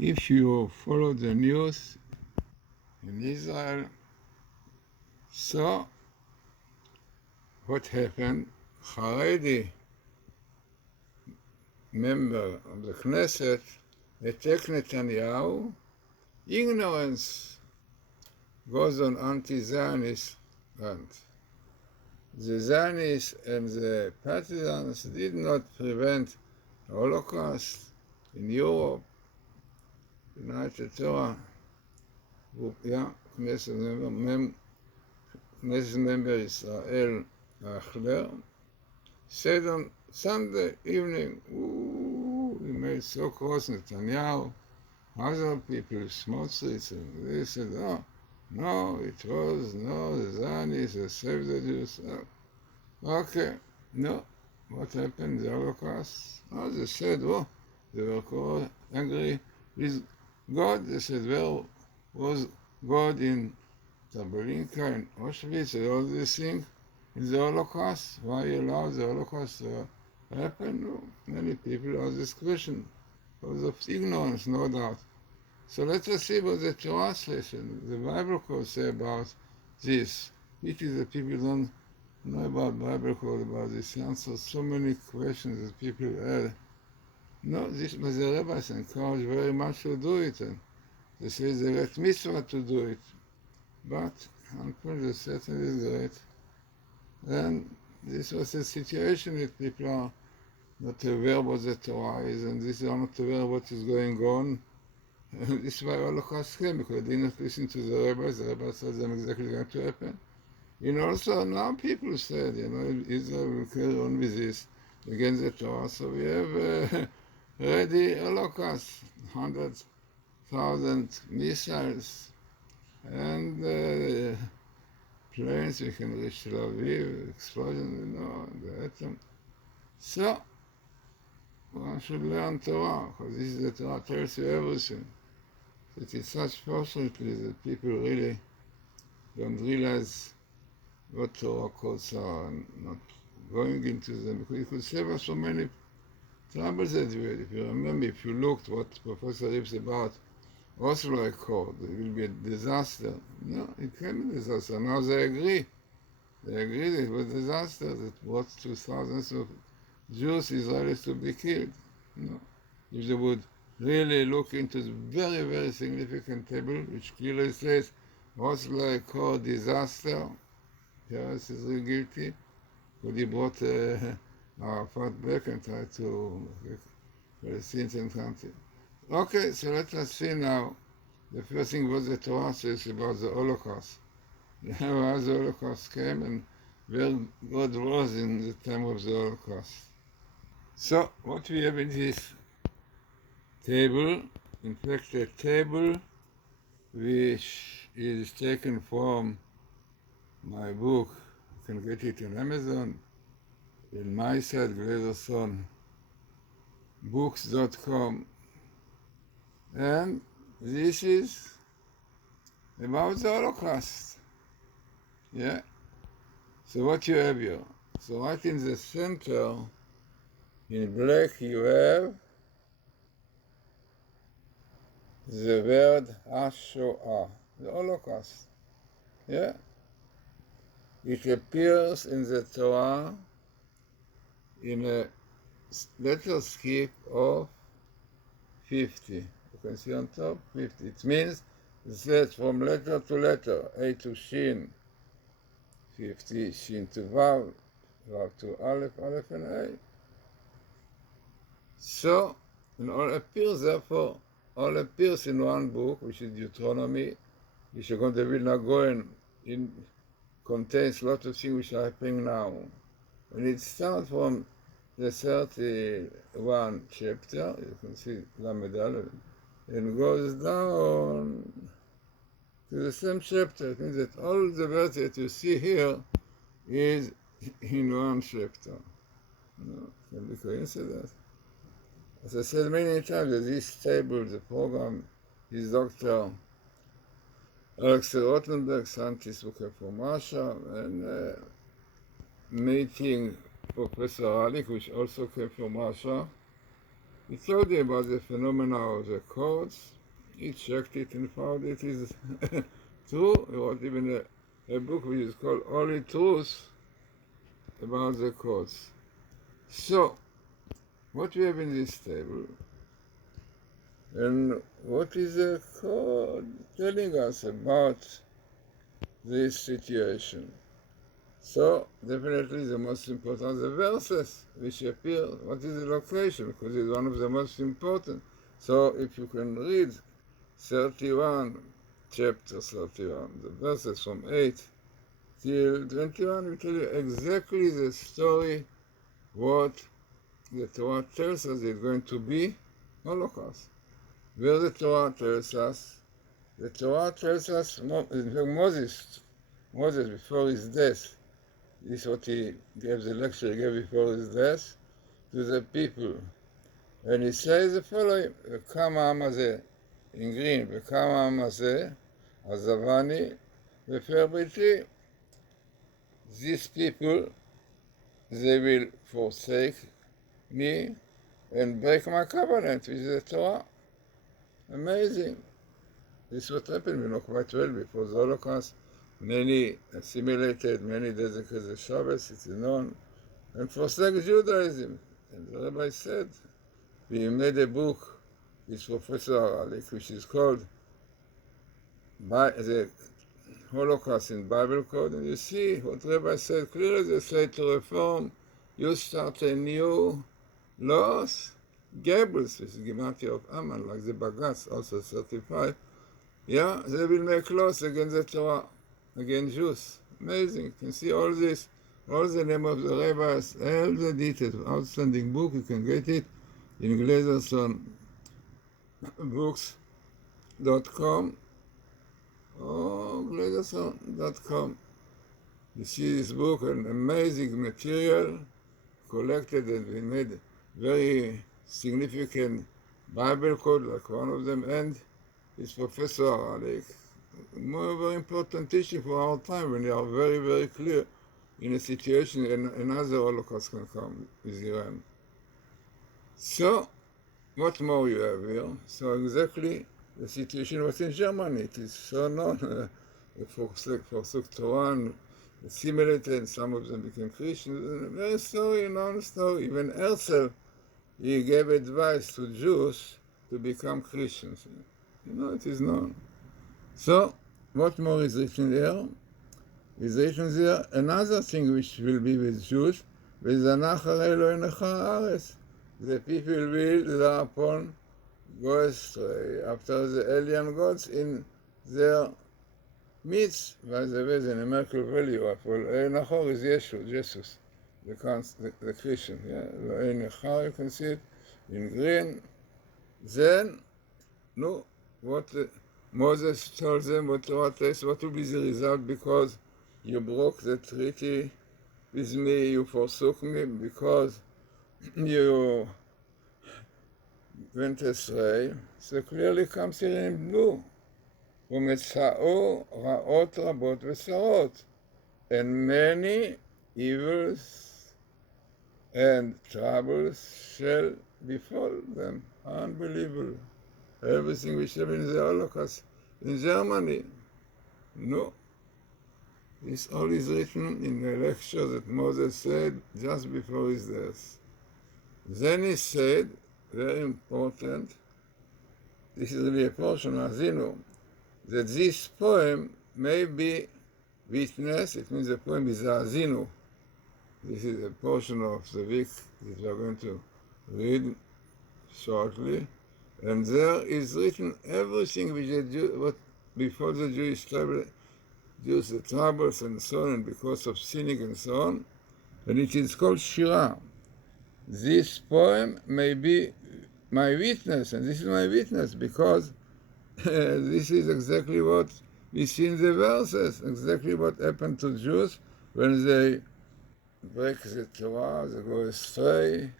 If you follow the news in Israel, so what happened? Haredi member of the Knesset attacked Netanyahu. Ignorance goes on anti-Zionist front. The Zionists and the partisans did not prevent the Holocaust in Europe. United Torah group, Knesset member Israel Achler said on Sunday evening, he made so cross Netanyahu, other people, Smotrich, and they said, the Zionists, they saved the Jews. Okay, no, what happened, the Holocaust? They said, they were angry with God. They said, where was God in Treblinka, in Auschwitz, and all these things? In the Holocaust, why allow the Holocaust to happen? No, many people ask this question, because of ignorance, no doubt. So let us see what the Torah says, and the Bible code say about this. It is that people don't know about Bible code, about this answer. So many questions that people had. No, this was the rabbis encouraged very much to do it, and they say they let mitzvah to do it. But until the Satan is great, and this was a situation that people are not aware what the Torah is, and this is not aware what is going on. And this is why Holocaust came, because they did not listen to the rabbis told them exactly going to happen. And also now people said, Israel will carry on with this against the Torah, so we have ready Holocaust, 100,000 missiles, and planes, we can reach Tel Aviv, explosion, the atom. So, one should learn Torah, because this is the Torah tells you everything. It is such fortunately that people really don't realize what Torah codes are and not going into them, because it could save us from many troubles that we had. If you remember, if you looked what Professor Rips about Oslo Accord, it will be a disaster. No, it came a disaster. Now they agree. They agreed it was a disaster that brought to thousands of Jews, Israelis to be killed. If they would really look into the very, very significant table, which clearly says Oslo Accord disaster, Paris is really guilty, but he brought Arafat back and tried to Palestinian country. Okay, so let us see now. The first thing was the Torah says about the Holocaust. How the Holocaust came and where God was in the time of the Holocaust. So, what we have in this table, in fact a table which is taken from my book, you can get it on Amazon, in my site, Glazerson, books.com, and this is about the Holocaust. Yeah? So what you have here? So right in the center, in black, you have the word HaShoah, the Holocaust. Yeah? It appears in the Torah in a letter skip of 50. You can see on top, 50. It means that from letter to letter, A to Shin, 50, Shin to Vav, Vav to Aleph, Aleph and A. So, and all appears in one book, which is Deuteronomy, which according to Vilna Gaon contains a lot of things which are happening now. When it starts from the 31 chapter, you can see Lamed Aleph, and goes down to the same chapter. It means that all the verse that you see here is in one chapter. Can be coincidence. As I said many times, that this table, the program, is Dr. Alexei Rothenberg, scientist who came from Russia, and meeting Professor Alik, which also came from Russia, He told you about the phenomena of the codes. He checked it and found it is true. He wrote even a book which is called Holy Truth about the codes. So, what we have in this table, and what is the code telling us about this situation? So, definitely the most important are the verses which appear. What is the location? Because it's one of the most important. So, if you can read 31, chapter 31, the verses from 8 till 21, we tell you exactly the story, what the Torah tells us is going to be Holocaust. Where the Torah tells us, in fact, Moses before his death, this is what he gave the lecture he gave before his death to the people. And he says the following, V'kama העם הזה, in green, V'kama העם הזה, עזבני, והפר בריתי. These people, they will forsake me and break my covenant with the Torah. Amazing. This is what happened, we know quite well, before the Holocaust. Many assimilated, many dedicated the Shabbos, it is known, and forsake Judaism. And the rabbi said, we made a book with Professor Alik, which is called The Holocaust in Bible Code, and you see what Rabbi said clearly, they say to reform, you start a new laws, Goebbels, which is Gematria of Amman, like the Bagatz, also 35, yeah, they will make laws against the Torah, against Jews. Amazing. You can see all this, all the name of the rabbis, all the details. Outstanding book, you can get it in Glazerson books.com or glazerson.com. You see this book, an amazing material collected, and we made very significant Bible code, like one of them, and it's Professor like more very important teaching for our time when they are very, very clear in a situation and another Holocaust can come with Iran. So, what more you have here? So exactly the situation was in Germany. It is so known. Forsook Torah, assimilated, and some of them became Christians. Very story, known story. Even Herzl, he gave advice to Jews to become Christians. You know, it is known. So, what more is written there? Is written there another thing which will be with Jews, the people will thereupon go astray after the alien gods in their midst. By the way, the numerical value of Nachor is Yeshua, Jesus, the Christian. Yeah? You can see it in green. Then, no, what Moses told them, what Torah tells, what will be the result because you broke the treaty with me, you forsook me, because you went astray. So clearly comes here in blue. ומצאו רעות רבות וצרות, and many evils and troubles shall befall them. Unbelievable. Everything which happened in the Holocaust in Germany. No. This all is written in the lecture that Moses said just before his death. Then he said, very important, this is really a portion, Azinu, that this poem may be witness, it means the poem is Azinu. This is a portion of the week that we are going to read shortly. And there is written everything which what before the Jewish tribe, Jews, the troubles and so on, and because of sinning and so on, and it is called Shirah. This poem may be my witness, and this is my witness because this is exactly what we see in the verses, exactly what happened to Jews when they break the Torah, they go astray.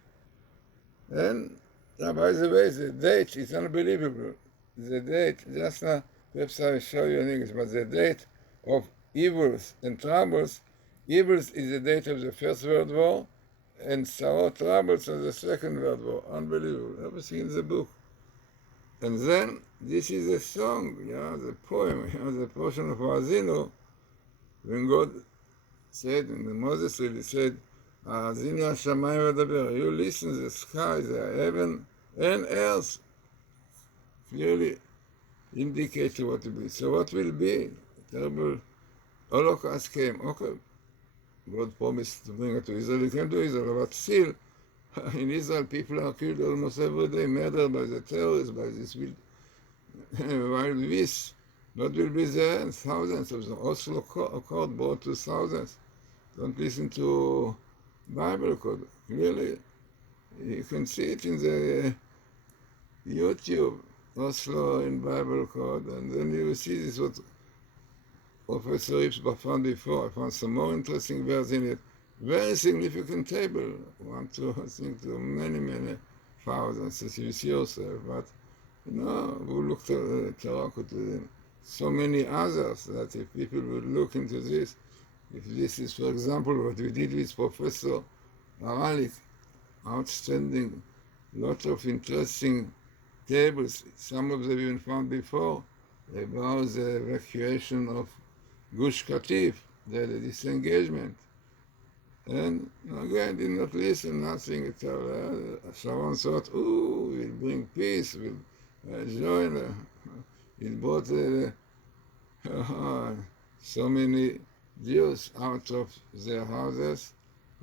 And by the way, the date is unbelievable. The date, just now, perhaps I'll show you in English, but the date of evils and troubles, evils is the date of the First World War, and sorrow, troubles on the Second World War. Unbelievable. Everything in the book. And then this is a song, the poem, the portion of Azino, when God said, and Moses really said, Azino Hashamayim v'daber, you listen, the sky, the heaven, and earth clearly indicate what will be. So what will be? Terrible Holocaust came. Okay, God promised to bring it to Israel. He came to Israel, but still, in Israel, people are killed almost every day, murdered by the terrorists, by this wild beasts. What will be there? Thousands of the Oslo Accord brought to thousands. Don't listen to Bible code. Clearly, you can see it in the YouTube, Oslo in Bible code, and then you will see this what Professor Ripsbach found before. I found some more interesting verse in it. Very significant table. One, two, I think to many thousands, as you see yourself. But, who looked at Torah, so many others, that if people would look into this, if this is, for example, what we did with Professor Aralik, outstanding, lot of interesting tables, some of them even found before, about the evacuation of Gush Katif, the disengagement. And again, did not listen, nothing at all. Someone thought, we'll bring peace, we'll join. It brought so many Jews out of their houses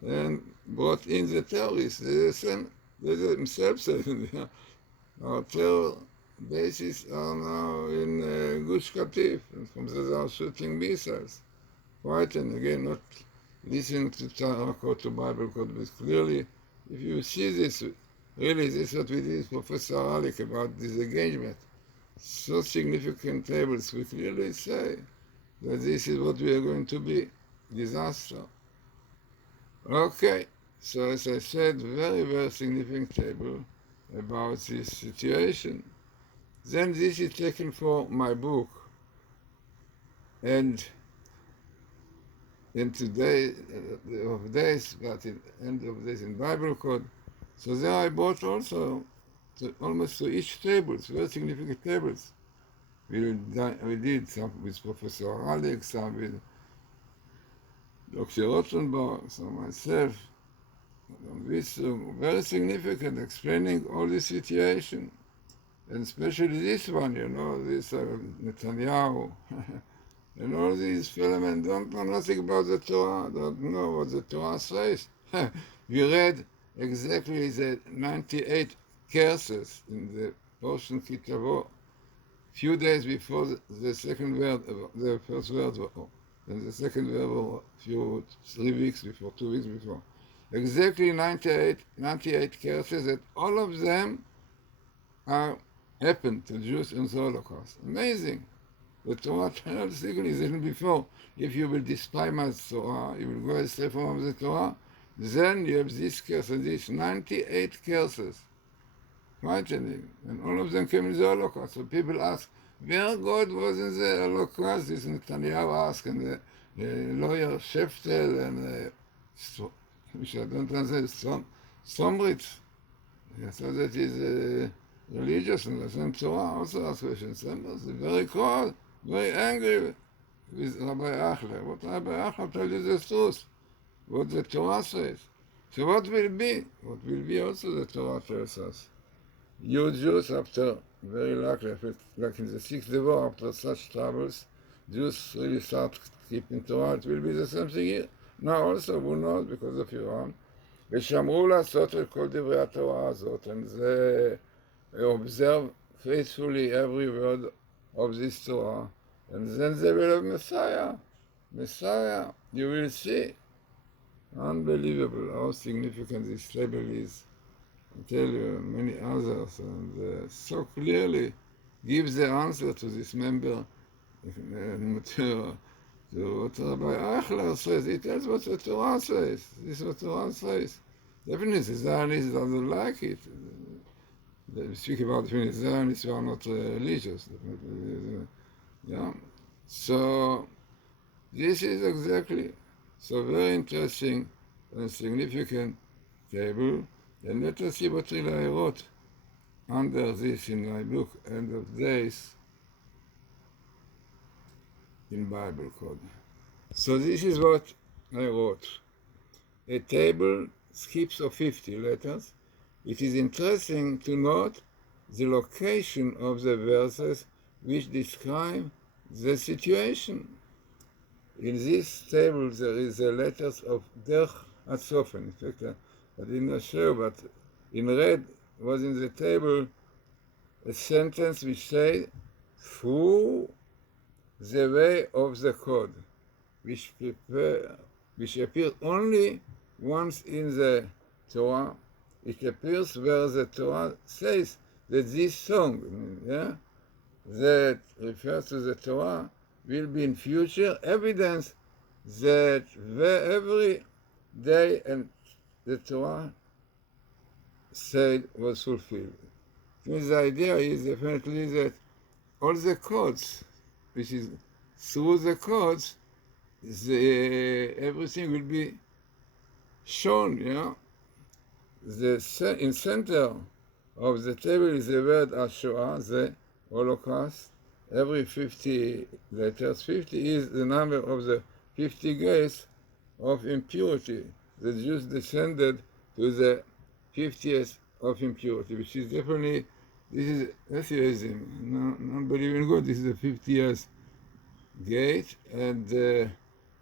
and brought in the terrorists. They themselves said, our terror bases are now in Gush Katif, and from there they are shooting missiles. Frightened, again, not listening to Torah code, to Bible code, but clearly, if you see this, really, this is what we did with Professor Aralik about disengagement. So significant tables, we clearly say that this is what we are going to be, disaster. Okay, so as I said, very significant table about this situation. Then this is taken for my book, and in today of days, but in end of days in Bible code. So there I bought also almost to each table, very significant tables. We did some with Professor Alex, some with Dr. Rothenbach, some myself, very significant, explaining all the situation. And especially this one, this Netanyahu, and all these fellow men don't know nothing about the Torah, don't know what the Torah says. We read exactly the 98 curses in the portion Kitavo, few days before the second word, the first word, and the second word, 3 weeks before, 2 weeks before. Exactly 98 curses, that all of them happened to Jews in the Holocaust. Amazing. The Torah tells even before, if you will despise my Torah, you will go astray from the Torah, then you have this curse and this 98 curses. Frightening. And all of them came in the Holocaust. So people ask, where God was in the Holocaust? This Netanyahu asked, and the lawyer Sheftel, and which I don't understand, Stromritz. So that is religious, and the Torah also asks questions. Very cold. Very angry with Rabbi Achler. What Rabbi Achler tells you the truth, what the Torah says. So what will be? What will be also the Torah tells us. You Jews, after, very likely, like in the Sixth War, after such troubles, Jews really start keeping Torah. It will be the same thing here. Now also, who knows, because of Iran. ושמרו לעשות את כל דברי התורה הזאת, and they observe faithfully every word of this Torah, and then they will have Messiah, you will see. Unbelievable how significant this table is. I tell you, many others, and so clearly gives the answer to this member, to what Rabbi Eichler says. He tells what the Torah says. This is what the Torah says. Definitely, the Zionists doesn't like it. They speak about the Zionists who are not religious. Yeah. So, this is exactly, so very interesting and significant table, and let us see what really I wrote under this in my book, End of Days, in Bible code. So this is what I wrote. A table skips of 50 letters. It is interesting to note the location of the verses which describe the situation. In this table there is the letters of Der Atzofen. In fact, I did not show, but in red was in the table a sentence which said, through the way of the code, which appears only once in the Torah. It appears where the Torah says that this song, that refers to the Torah, will be in future evidence that every day and the Torah said was fulfilled. It means the idea is definitely that all the codes, which is through the codes, everything will be shown, In center of the table is the word Shoah, the Holocaust. Every 50 letters, 50 is the number of the 50 gates of impurity. The Jews descended to the 50th of impurity, which is definitely, this is atheism, non-believing God. This is the 50th gate, and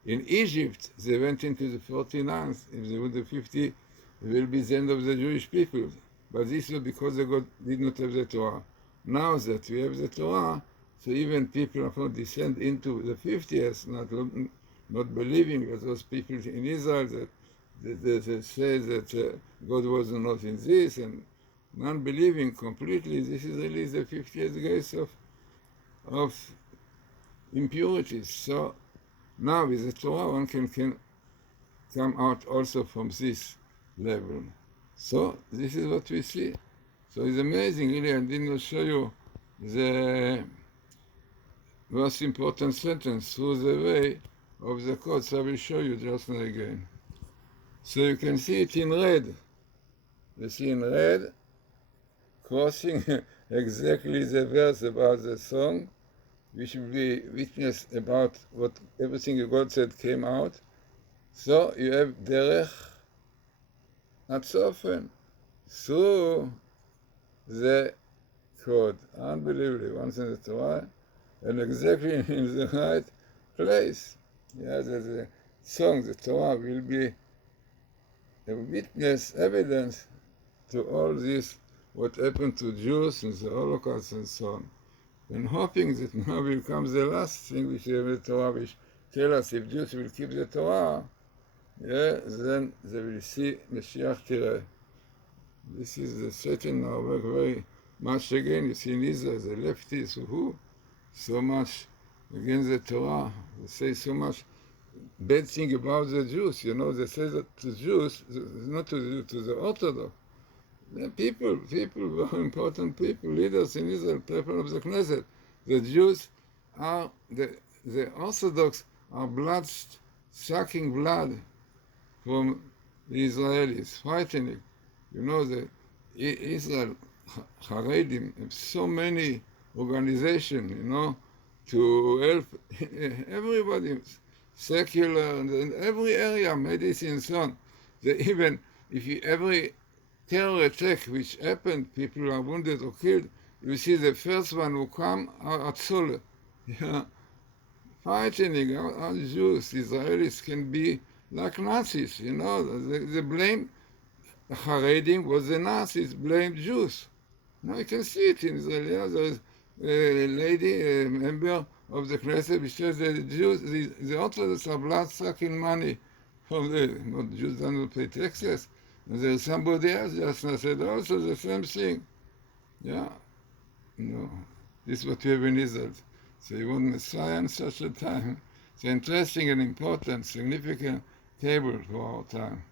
in Egypt they went into the 49th. If they were the 50, it will be the end of the Jewish people. But this was because the God did not have the Torah. Now that we have the Torah, so even people who descend into the 50th, not believing that those people in Israel that say that God was not in this, and non-believing completely, this is really the 50th gates of impurities. So now with the Torah one can come out also from this level. So this is what we see. So it's amazing, really. I did not show you the most important sentence, through the way of the code. So I will show you just now again. So you can see it in red. You see in red, crossing exactly the verse about the song, which will be witness about what everything God said came out. So you have Derech Atzofen, through the code. Unbelievably, once in the Torah, and exactly in the right place. The song, the Torah, will be a witness, evidence to all this, what happened to Jews in the Holocaust and so on. And hoping that now will come the last thing which is the Torah, which tell us if Jews will keep the Torah, then they will see Mashiach Tireh. This is the Satan now work very much again. You see in Israel, the leftists who so much against the Torah, they say so much bad thing about the Jews. They say that to Jews, not to the Orthodox. The people, very important people, leaders in Israel, people of the Knesset. The Jews are, the Orthodox are sucking blood from the Israelis, frightening. The Israel Haredim have so many organizations, to help everybody, secular, and in every area, medicine and so on. Even if every terror attack which happened, people are wounded or killed, you see the first one who come are Atzol. Frightening how Jews, Israelis can be like Nazis, They blame the Haredim was the Nazis, blamed Jews. Now you can see it in Israel. There is a lady, a member of the Knesset, which says that the Jews, the Orthodox are blood-sucking money from the Jews don't pay taxes. And there's somebody else just now said also the same thing. This is what we have in Israel. So you want Messiah in such a time. It's an interesting and important, significant table for our time.